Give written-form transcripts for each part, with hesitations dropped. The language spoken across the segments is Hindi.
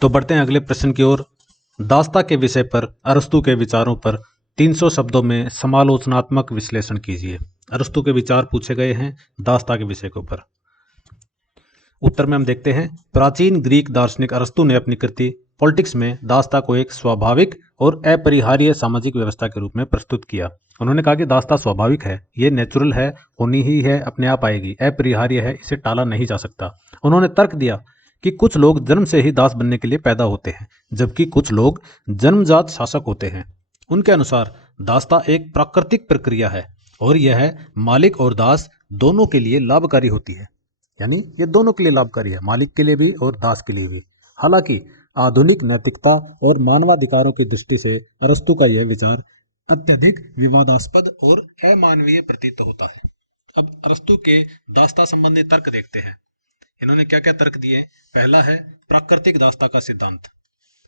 तो बढ़ते हैं अगले प्रश्न की ओर। दास्ता के विषय पर अरस्तु के विचारों पर 300 शब्दों में समालोचनात्मक विश्लेषण कीजिए। अरस्तु के विचार पूछे गए हैं दास्ता के विषय के ऊपर। उत्तर में हम देखते हैं, प्राचीन ग्रीक दार्शनिक अरस्तु ने अपनी कृति पॉलिटिक्स में दास्ता को एक स्वाभाविक और अपरिहार्य सामाजिक व्यवस्था के रूप में प्रस्तुत किया। उन्होंने कहा कि दास्ता स्वाभाविक है, ये नेचुरल है, होनी ही है, अपने आप आएगी, अपरिहार्य है, इसे टाला नहीं जा सकता। उन्होंने तर्क दिया कि कुछ लोग जन्म से ही दास बनने के लिए पैदा होते हैं, जबकि कुछ लोग जन्मजात शासक होते हैं। उनके अनुसार दास्ता एक प्राकृतिक प्रक्रिया है और यह मालिक और दास दोनों के लिए लाभकारी होती है। यानी ये दोनों के लिए लाभकारी है, मालिक के लिए भी और दास के लिए भी। हालांकि आधुनिक नैतिकता और मानवाधिकारों की दृष्टि से अरस्तु का यह विचार अत्यधिक विवादास्पद और अमानवीय प्रतीत होता है। अब अरस्तु के दास्ता संबंधी तर्क देखते हैं। इन्होंने क्या क्या तर्क दिए। पहला है प्राकृतिक दास्ता का सिद्धांत।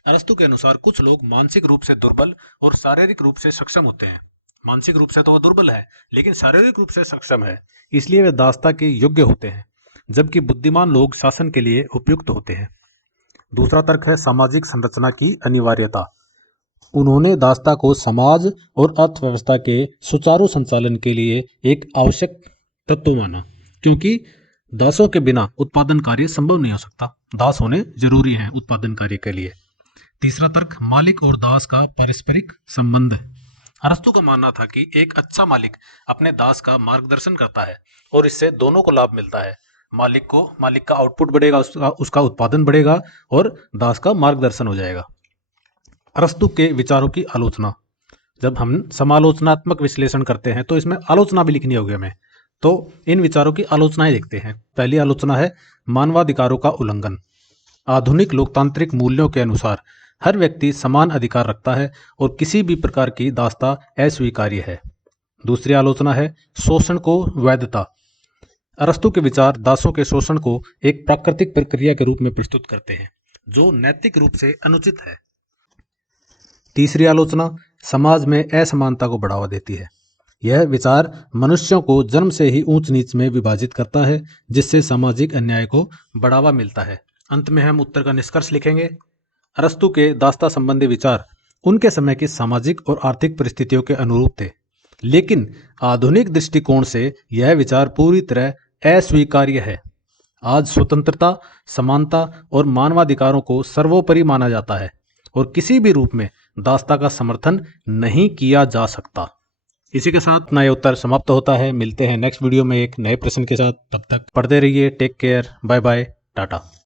अरस्तु के अनुसार कुछ लोग मानसिक रूप से दुर्बल और शारीरिक रूप से सक्षम होते हैं। मानसिक रूप से तो वह दुर्बल है, लेकिन शारीरिक रूप से सक्षम है, इसलिए वे दास्ता के योग्य होते हैं, जबकि बुद्धिमान लोग शासन के लिए उपयुक्त होते हैं। दूसरा तर्क है सामाजिक संरचना की अनिवार्यता। उन्होंने दास्ता को समाज और अर्थव्यवस्था के सुचारू संचालन के लिए एक आवश्यक तत्व माना, क्योंकि दासों के बिना उत्पादन कार्य संभव नहीं हो सकता। दास होने जरूरी हैं उत्पादन कार्य के लिए। तीसरा तर्क मालिक और दास का पारस्परिक संबंध। अरस्तु का मानना था कि एक अच्छा मालिक अपने दास का मार्गदर्शन करता है और इससे दोनों को लाभ मिलता है। मालिक का आउटपुट बढ़ेगा, उसका उत्पादन बढ़ेगा और दास का मार्गदर्शन हो जाएगा। अरस्तु के विचारों की आलोचना। जब हम समालोचनात्मक विश्लेषण करते हैं तो इसमें आलोचना भी लिखनी होगी हमें। तो इन विचारों की आलोचनाएं देखते हैं। पहली आलोचना है मानवाधिकारों का उल्लंघन। आधुनिक लोकतांत्रिक मूल्यों के अनुसार हर व्यक्ति समान अधिकार रखता है और किसी भी प्रकार की दास्ता अस्वीकार्य है। दूसरी आलोचना है शोषण को वैधता। अरस्तु के विचार दासों के शोषण को एक प्राकृतिक प्रक्रिया के रूप में प्रस्तुत करते हैं, जो नैतिक रूप से अनुचित है। तीसरी आलोचना समाज में असमानता को बढ़ावा देती है। यह विचार मनुष्यों को जन्म से ही ऊंच नीच में विभाजित करता है, जिससे सामाजिक अन्याय को बढ़ावा मिलता है। अंत में हम उत्तर का निष्कर्ष लिखेंगे। अरस्तु के दास्ता संबंधी विचार उनके समय की सामाजिक और आर्थिक परिस्थितियों के अनुरूप थे, लेकिन आधुनिक दृष्टिकोण से यह विचार पूरी तरह अस्वीकार्य है। आज स्वतंत्रता, समानता और मानवाधिकारों को सर्वोपरि माना जाता है और किसी भी रूप में दास्ता का समर्थन नहीं किया जा सकता। इसी के साथ नया उत्तर समाप्त होता है। मिलते हैं नेक्स्ट वीडियो में एक नए प्रश्न के साथ। तब तक पढ़ते रहिए। Take care, bye bye, Tata.